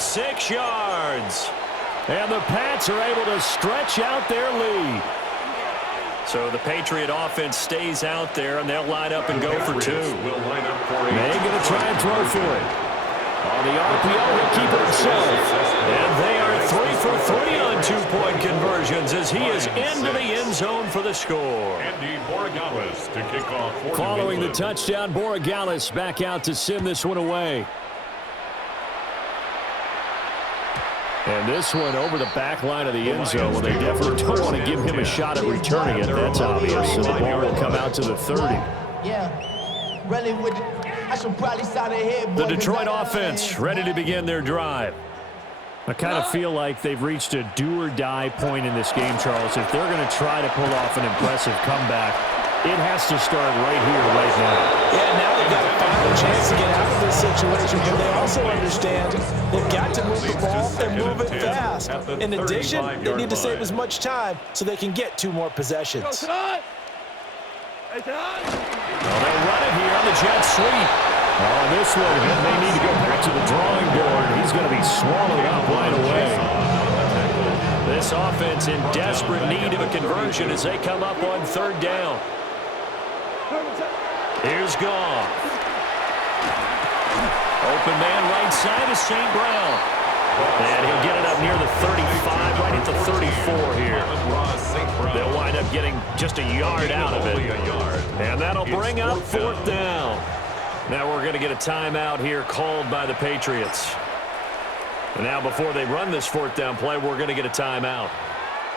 26 yards. And the Pats are able to stretch out their lead. So the Patriot offense stays out there, and they'll line up and go for two. May going to try and throw for it. On the RPO, he'll keep it himself. And they are 3 for 3 on two-point conversions as he is into the end zone for the score. Andy Borregales to kick off for Following the touchdown, Borregales back out to send this one away. And this one over the back line of the end zone. Well, they definitely don't want to give him a shot at returning it. That's obvious. So the ball will come out to the 30. Yeah, really with I should probably start ahead. The Detroit offense ready to begin their drive. I kind of feel like they've reached a do-or-die point in this game, Charles. If they're going to try to pull off an impressive comeback, it has to start right here, right now. Yeah, now they've got a final chance to get out of this situation, but they also understand they've got to move the ball and move it fast. In addition, they need to save as much time so they can get 2 more possessions. Well, they'll run it here on the jet sweep. On this one, he may need to go back to the drawing board. He's going to be swallowed up right away. This offense in desperate need of a conversion as they come up on 3rd down. Here's Goff. Open man right side is St. Brown. And he'll get it up near the 35, right at the 34 here. They'll wind up getting just a yard out of it. And that'll bring up 4th down. Now we're going to get a timeout here called by the Patriots. And now before they run this 4th down play, we're going to get a timeout.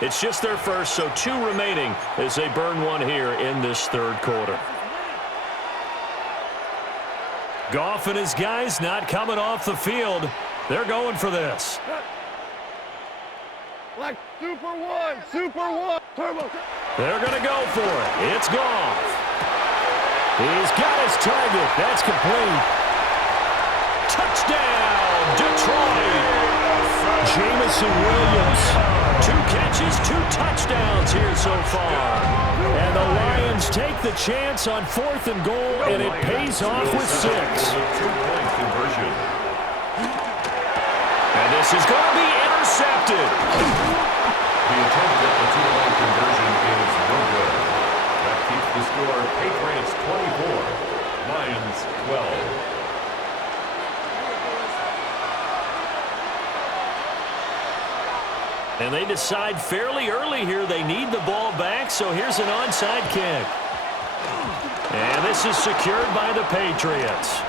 It's just their first, so 2 remaining as they burn one here in this 3rd quarter. Goff and his guys not coming off the field. They're going for this. Like Super One, Turbo. They're going to go for it. It's Goff. He's got his target. That's complete. Touchdown, Detroit. Jamison Williams. 2 catches, 2 touchdowns here so far. And the Lions take the chance on 4th and goal, and it pays off with 6. Two-point conversion. And this is going to be intercepted. The attempt at the two-point conversion is no good. That keeps the score Patriots 24, Lions 12. And they decide fairly early here they need the ball back, so here's an onside kick. And this is secured by the Patriots.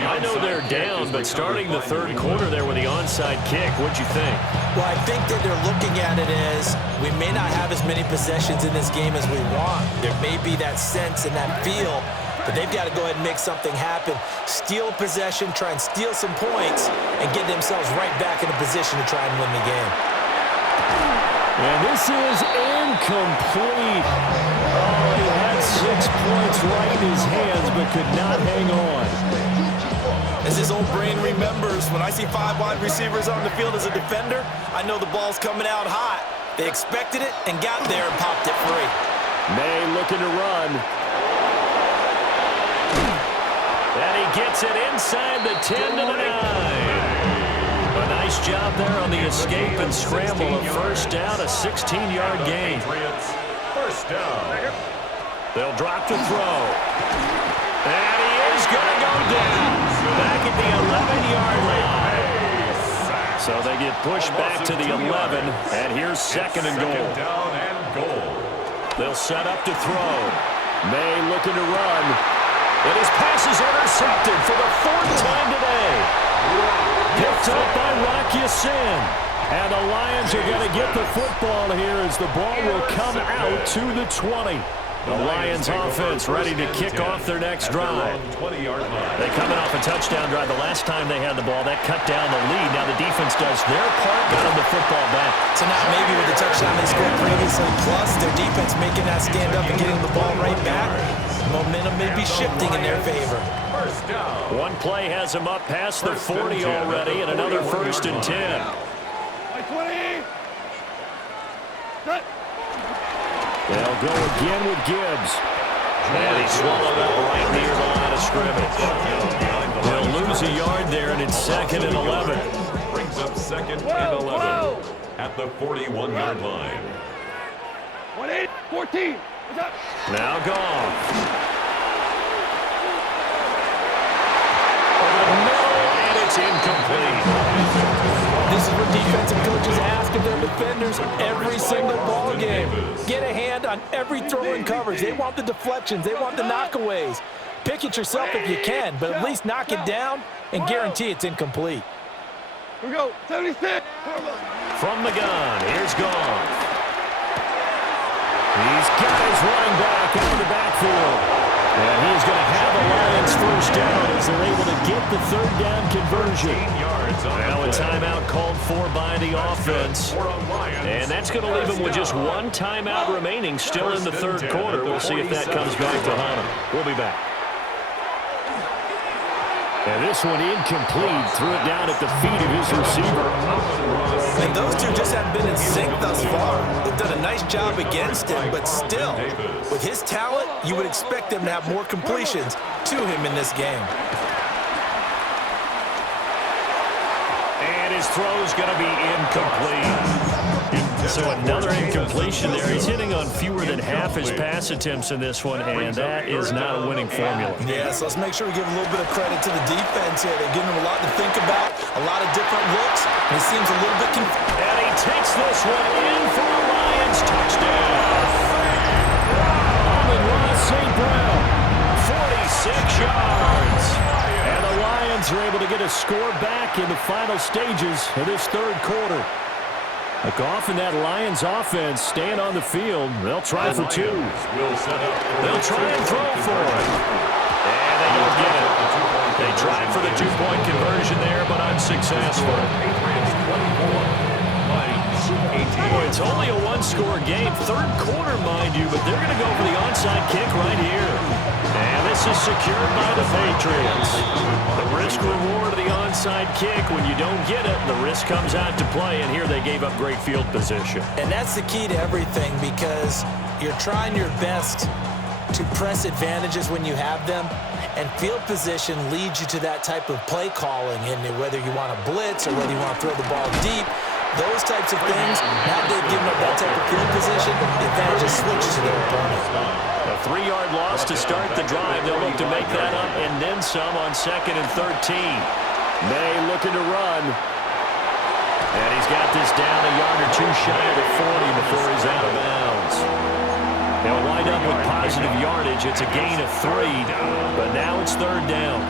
I know they're down, but starting the 3rd quarter there with the onside kick, what'd you think? Well, I think that they're looking at it as we may not have as many possessions in this game as we want. There may be that sense and that feel, but they've got to go ahead and make something happen. Steal a possession, try and steal some points, and get themselves right back in a position to try and win the game. And this is incomplete. Oh, he had 6 points right in his hands, but could not hang on. As his old brain remembers, when I see 5 wide receivers on the field as a defender, I know the ball's coming out hot. They expected it and got there and popped it free. May looking to run. And he gets it inside the 10 to the 9. A nice job there on the escape and scramble. A 1st down, a 16-yard gain. First down. They'll drop to throw. And he is going to go down. Back at the 11-yard line. So they get pushed back to the 11, and here's 2nd and goal. Down and goal. They'll set up to throw. May looking to run. And his pass is intercepted for the 4th time today. Picked up by Rock Ya-Sin. And the Lions are going to get the football here as the ball will come out to the 20. The Lions offense ready to kick off their next drive. They're coming off a touchdown drive the last time they had the ball. That cut down the lead. Now the defense does their part, got them the football back. So now maybe with the touchdown they scored previously, plus their defense making that stand up and getting the ball right back, momentum may be shifting in their favor. One play has them up past the 40 already, and another 1st and 10. They'll go again with Gibbs. And he swallowed up right near the line of scrimmage. They'll lose a yard there, and it's 2nd and 11. Brings up 2nd and 11 at the 41-yard line. 14. Now Goff. Over the middle, and it's incomplete. This is what defensive coaches ask of their defenders every single ball game. Get a hand on every throw in coverage. They want the deflections. They want the knockaways. Pick it yourself if you can, but at least knock it down and guarantee it's incomplete. Here we go. 76. From the gun, here's Goff. He's got his running back out of the backfield. And he's going to have the Lions first down as they're able to get the 3rd down conversion. Now a timeout called for by the offense. And that's going to leave them with just 1 timeout remaining still in the 3rd quarter. We'll see if that comes back to haunt them. We'll be back. And this one incomplete. Threw it down at the feet of his receiver. And those two just haven't been in sync thus far. They've done a nice job against him, but still, with his talent, you would expect them to have more completions to him in this game. And his throw's going to be incomplete. So another incompletion there. He's hitting on fewer than half his pass attempts in this one, and that is not a winning formula. Yeah, so let's make sure we give a little bit of credit to the defense here. They're giving him a lot to think about, a lot of different looks, and he seems a little bit confused. And he takes this one in for a Lions touchdown. Amon-Ra St. Brown, 46 yards. And the Lions are able to get a score back in the final stages of this 3rd quarter. Goff and that Lions offense staying on the field. They'll try for 2. They'll try and throw for it. And they don't get it. They tried for the 2-point conversion there, but unsuccessful. Boy, it's only a 1-score game. 3rd quarter, mind you, but they're going to go for the onside kick right here. And this is secured by the Patriots. The risk-reward of the onside kick, when you don't get it, the risk comes out to play, and here they gave up great field position. And that's the key to everything, because you're trying your best to press advantages when you have them, and field position leads you to that type of play calling, and whether you want to blitz or whether you want to throw the ball deep, those types of things, now they've given up that type of field position, the advantage just switches to their opponent. A 3-yard loss to start the drive. They'll look to make that up and then some on 2nd and 13. May looking to run. And he's got this down a yard or 2 shy of the 40 before he's out of bounds. They'll wind up with positive yardage. It's a gain of 3, but now it's 3rd down.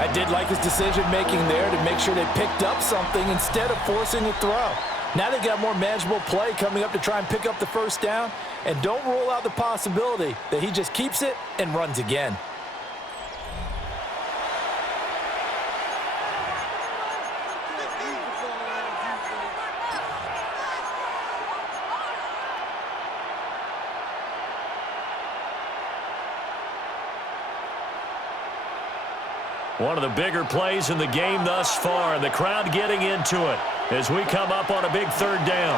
I did like his decision-making there to make sure they picked up something instead of forcing a throw. Now they've got more manageable play coming up to try and pick up the 1st down, and don't rule out the possibility that he just keeps it and runs again. One of the bigger plays in the game thus far, and the crowd getting into it as we come up on a big 3rd down.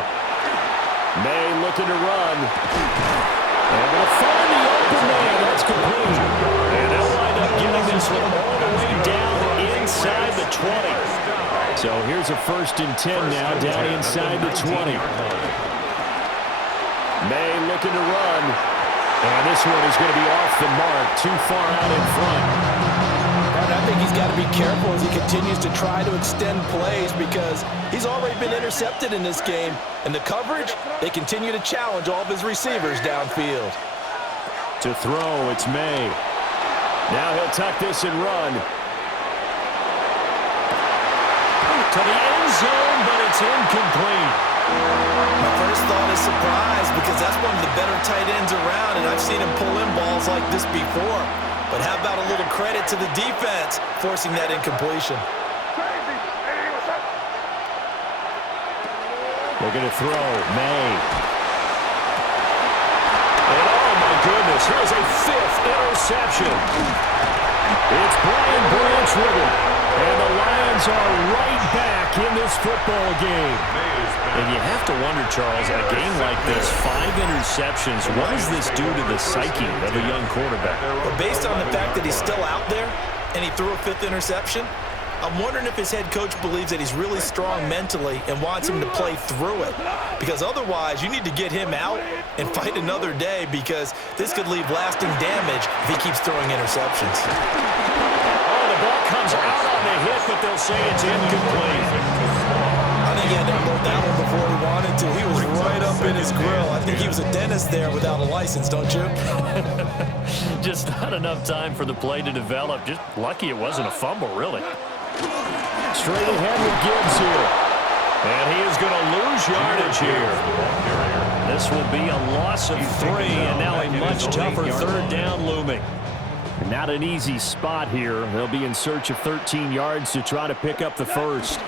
May looking to run. And they'll find the open man. That's complete. And they'll wind up getting this one all the way down inside the 20. So here's a 1st and 10 now, down inside the 20. May looking to run. And this one is going to be off the mark, too far out in front. I think he's got to be careful as he continues to try to extend plays, because he's already been intercepted in this game. And the coverage, they continue to challenge all of his receivers downfield. To throw, it's May. Now he'll tuck this and run. To the end zone, but it's incomplete. My first thought is surprise, because that's one of the better tight ends around, and I've seen him pull in balls like this before. But how about a little credit to the defense forcing that incompletion? They're going to throw. May. And oh, my goodness, here's a 5th interception. It's Brian Branch with it. And the Lions are right back in this football game. And you have to wonder, Charles, in a game like this, 5 interceptions, what does this do to the psyche of a young quarterback? Well, based on the fact that he's still out there and he threw a 5th interception. I'm wondering if his head coach believes that he's really strong mentally and wants him to play through it. Because otherwise, you need to get him out and fight another day, because this could leave lasting damage if he keeps throwing interceptions. Oh, the ball comes out on the hit, but they'll say it's incomplete. I think he had to unload that one before he wanted to. He was right up in his grill. I think he was a dentist there without a license, don't you? Just not enough time for the play to develop. Just lucky it wasn't a fumble, really. Straight ahead with Gibbs here. And he is going to lose yardage here. This will be a loss of 3, and now a much tougher 3rd down looming. Not an easy spot here. They'll be in search of 13 yards to try to pick up the first.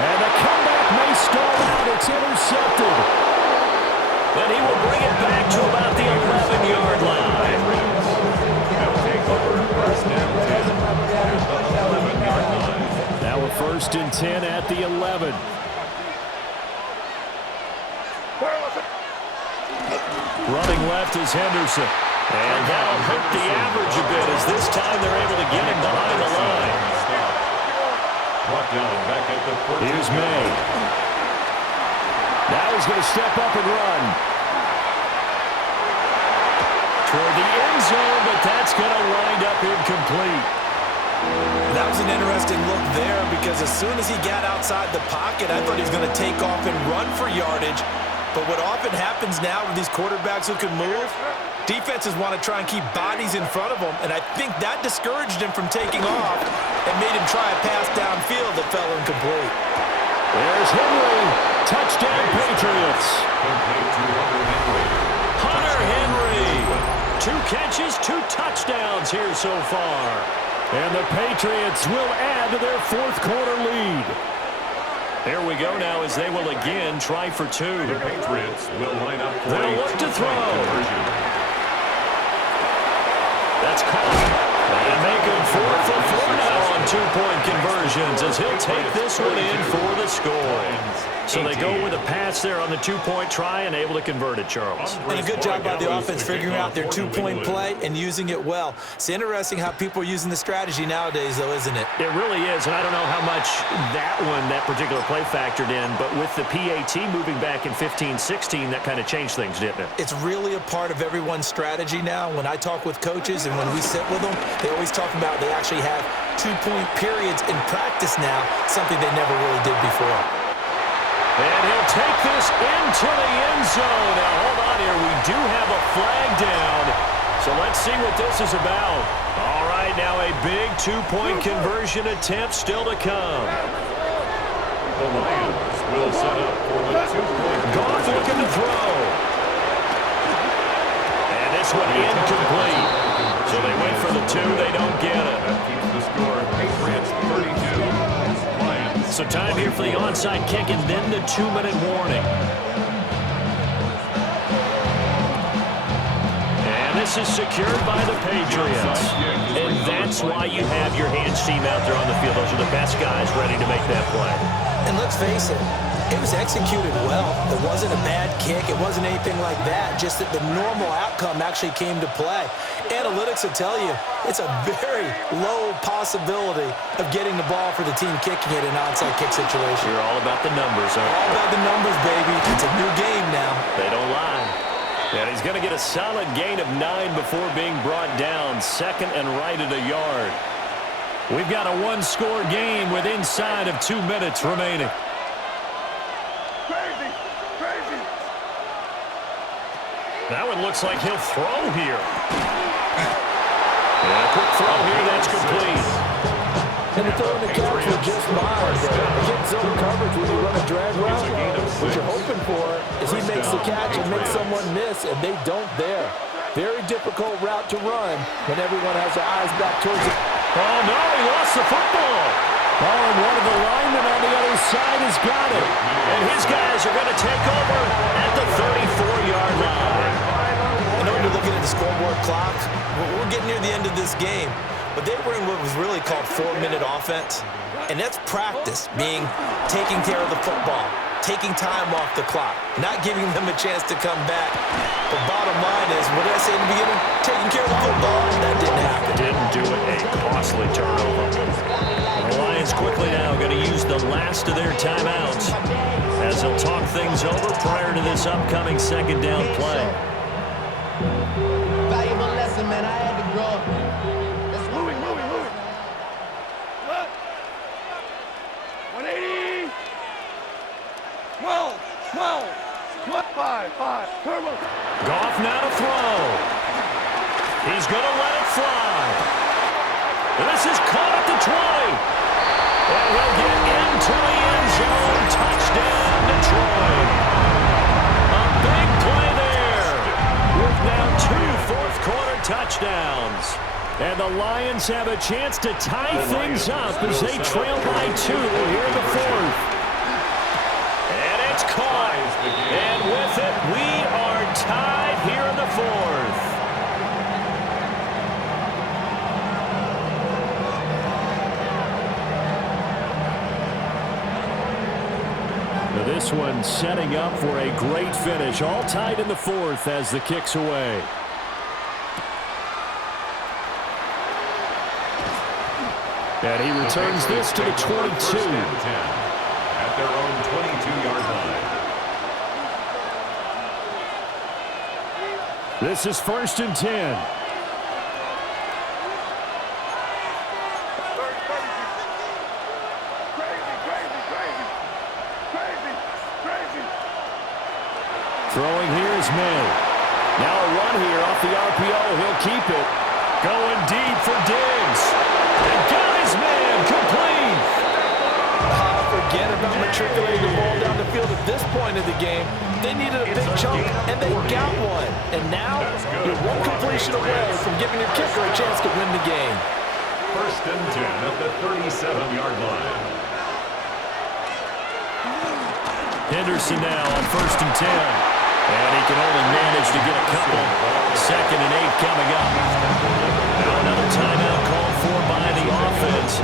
And the comeback may stall out. It's intercepted. And he will bring it back to about the 11-yard line. Now a 1st and 10 at the 11. Running left is Henderson. And that'll hurt the average a bit, as this time they're able to get him behind the line. Here's May. Now he's going to step up and run. Toward the end zone, but that's going to wind up incomplete. That was an interesting look there, because as soon as he got outside the pocket, I thought he was going to take off and run for yardage. But what often happens now with these quarterbacks who can move, defenses want to try and keep bodies in front of them, and I think that discouraged him from taking off and made him try a pass downfield that fell incomplete. There's Henry. Touchdown, Patriots. Hunter Henry. 2 catches, 2 touchdowns here so far. And the Patriots will add to their 4th quarter lead. There we go now, as they will again try for 2. The Patriots will line up for They'll look to throw. That's caught. And make him 4 for 4 now on 2-point conversions, as he'll take this one in for the score. So they go with a pass there on the 2-point try and able to convert it, Charles. And a good job by the offense figuring out their 2-point play and using it well. It's interesting how people are using the strategy nowadays, though, isn't it? It really is, and I don't know how much that particular play factored in, but with the PAT moving back in 15-16, that kind of changed things, didn't it? It's really a part of everyone's strategy now. When I talk with coaches and when we sit with them, they always talk about they actually have 2-point periods in practice now, something they never really did before. And he'll take this into the end zone. Now, hold on here. We do have a flag down. So let's see what this is about. All right, now a big 2-point conversion attempt still to come. The Lions will set up for the 2-point. Goff looking to throw. And this one incomplete. So they went for the 2. They don't get it. That keeps the score. Patriots 32. Lions. So time here for the onside kick and then the 2-minute warning. And this is secured by the Patriots. And that's why you have your hands team out there on the field. Those are the best guys ready to make that play. And let's face it, it was executed well. It wasn't a bad kick. It wasn't anything like that. Just that the normal outcome actually came to play. Analytics will tell you it's a very low possibility of getting the ball for the team kicking it in an onside kick situation. You're all about the numbers, aren't you? All about the numbers, baby. It's a new game now. They don't lie. And he's going to get a solid gain of 9 before being brought down. 2nd and right at a yard. We've got a 1-score game with inside of 2 minutes remaining. That one looks like he'll throw here. And a quick throw here, that's complete. And the throw in the catch was just fine. Get zone coverage when you run a drag route. What you're hoping for is he makes the catch and makes someone miss, and they don't there. Very difficult route to run when everyone has their eyes back towards it. Oh, no, he lost the football. Oh, and one of the linemen on the other side has got it. And his guys are going to take over at the 34-yard line. I know you're looking at the scoreboard clock. We're getting near the end of this game. But they were in what was really called 4-minute offense. And that's practice, meaning taking care of the football. taking time off the clock, not giving them a chance to come back. The bottom line is, what did I say in the beginning? Taking care of the football. That didn't happen. Didn't do it. A costly turnover. The Lions quickly now going to use the last of their timeouts as they'll talk things over prior to this upcoming second down play. Valuable lesson, man. I had to grow up. Moving. What? 180. 12. 5. Turbo. Goff now to throw. He's going to let it fly. This is caught at the 20. And he'll get into the end zone. Touchdown, Detroit. A big play there. With now 2 fourth-quarter touchdowns. And the Lions have a chance to tie things up as they trail by 2 here in the fourth. And it's caught. And with it, we are tied here in the fourth. Now this one setting up for a great finish. All tied in the fourth as the kick's away. And he returns this to the 22. At their own 22-yard line. This is 1st and 10. Throwing here is May. Now a run here off the RPO. He'll keep it. Going deep for Diggs. And got his man complete. Forget about matriculating the ball down the field at this point of the game. They needed a big chunk, and they got one. And now, you're one completion away from giving your kicker a chance to win the game. 1st and 10 at the 37-yard line. Henderson now on 1st and 10. And he can only manage to get a couple. 2nd and 8 coming up. Now another timeout called for by the offense,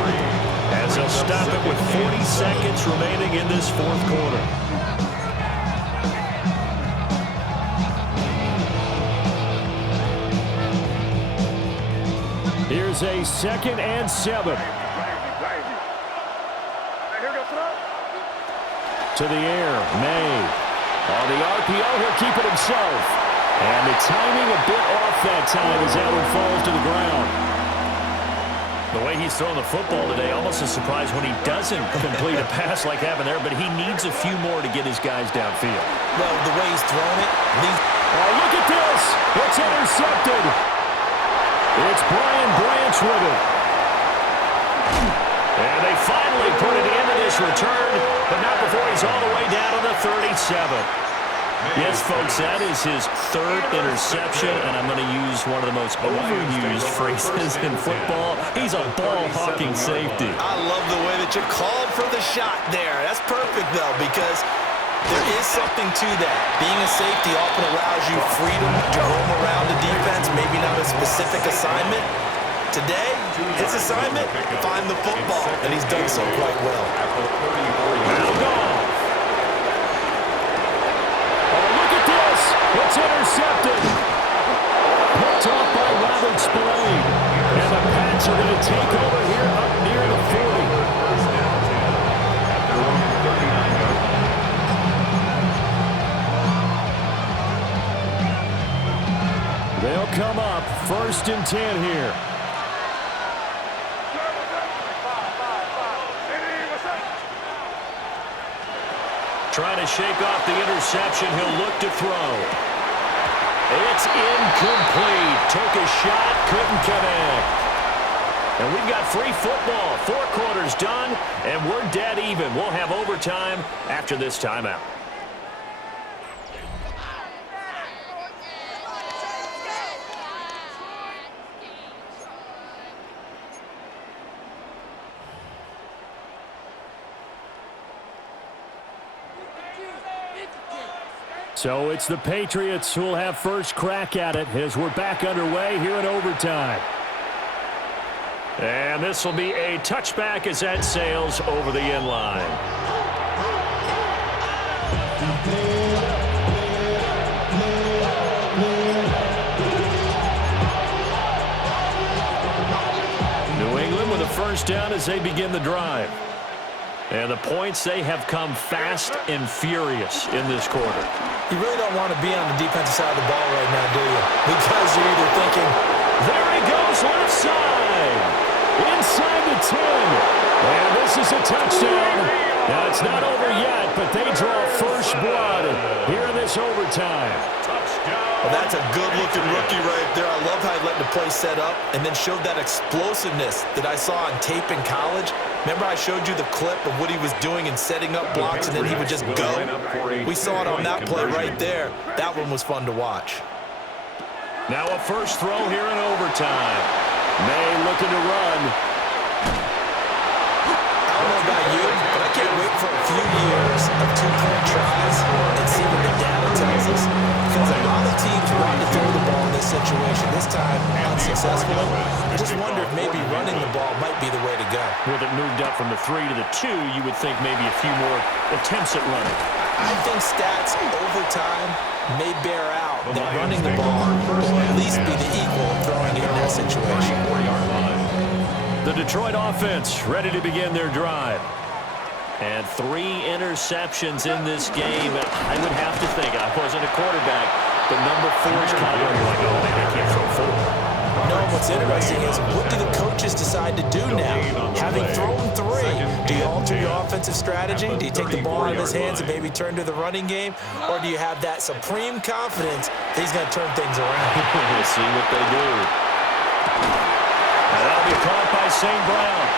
as they'll stop it with 40 seconds remaining in this fourth quarter. Here's a 2nd and 7. To the air, May. On the RPO, he'll keep it himself. And the timing a bit off that time as that one falls to the ground. The way he's throwing the football today, almost a surprise when he doesn't complete a pass like happened there, but he needs a few more to get his guys downfield. Well, the way he's throwing it, oh, look at this! It's intercepted! It's Brian Branch with it. And they finally put it into this return, but not before he's all the way down to the 37. Yes, folks, that is his 3rd interception, and I'm going to use one of the most overused phrases in football. He's a ball-hawking safety. I love the way that you called for the shot there. That's perfect, though, because there is something to that. Being a safety often allows you freedom to roam around the defense, maybe not a specific assignment. Today, his assignment, find the football, and he's done so quite well. It's intercepted. Picked off by Robert Spillane. And the Pats are going to take over here up near the 40. They'll come up 1st and 10 here. Trying to shake off the interception. He'll look to throw. It's incomplete. Took a shot, couldn't connect. And we've got free football. 4 quarters done, and we're dead even. We'll have overtime after this timeout. So it's the Patriots who will have first crack at it as we're back underway here in overtime. And this will be a touchback as that sails over the end line. the first down as they begin the drive. And the points, they have come fast and furious in this quarter. You really don't want to be on the defensive side of the ball right now, do you? Because you're either thinking, there he goes left side. Inside the 10. And this is a touchdown. Now, it's not over yet, but they draw first blood here in this overtime. well, that's a good-looking rookie right there. I love how he let the play set up and then showed that explosiveness that I saw on tape in college. Remember I showed you the clip of what he was doing and setting up blocks, and then he would just go? We saw it on that play right there. That one was fun to watch. Now a first throw here in overtime. May looking to run. I don't know about you, but I can't wait for a few years of two-point tries and see what the data tells us. Because a lot of teams want to throw the ball in this situation. This time, unsuccessfully. I just wonder if maybe running the ball might be the way to go. With it moved up from the 3 to the 2, you would think maybe a few more attempts at running. I think stats over time may bear out that running the ball will at least be the equal of throwing it in that situation. The Detroit offense ready to begin their drive. And 3 interceptions in this game. I would have to think, I wasn't a quarterback, but number 4 is kind of going like, oh, man, I can't throw 4. No, what's interesting is what do the coaches decide to do now? Having thrown 3, do you alter your offensive strategy? Do you take the ball out of his hands and maybe turn to the running game? Or do you have that supreme confidence that he's going to turn things around? We'll see what they do. And that'll be caught by St. Brown.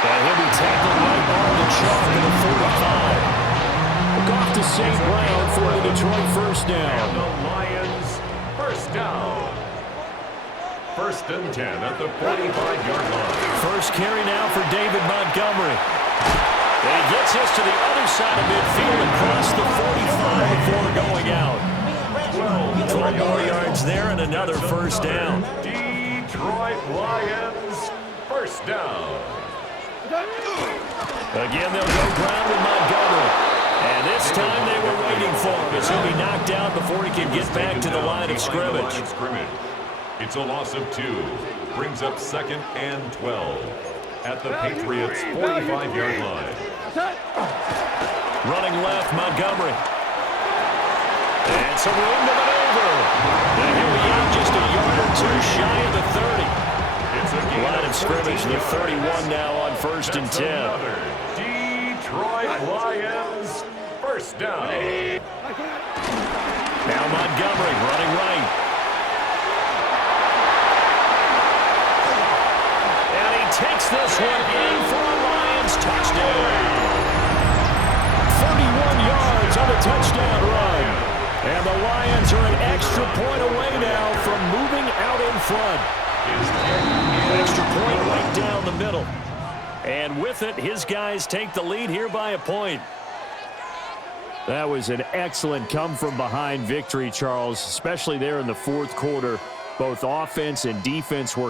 And he'll be tackled right on the chalk at the 45. Look off to St. Brown for the Detroit first down. And the Lions first down. First and 10 at the 45-yard line. First carry now for David Montgomery. And he gets us to the other side of midfield and across the 45 before going out. 12 more yards there and another first down. Detroit Lions first down. Again, they'll go ground with Montgomery. And this time they were waiting for him as he'll be knocked out before he can get back to the line of scrimmage. It's a loss of 2. Brings up 2nd and 12 at the Patriots' 45-yard line. Running left, Montgomery. And some room to maneuver. And here we are, just a yard or 2 shy of the 30. It's a line of scrimmage, the 31 now on first and 10. Detroit Lions first down. Now Montgomery running right. Takes this one in for a Lions touchdown. 31 yards on a touchdown run. And the Lions are an extra point away now from moving out in front. Extra point right down the middle. And with it, his guys take the lead here by a point. That was an excellent come-from-behind victory, Charles, especially there in the fourth quarter. Both offense and defense were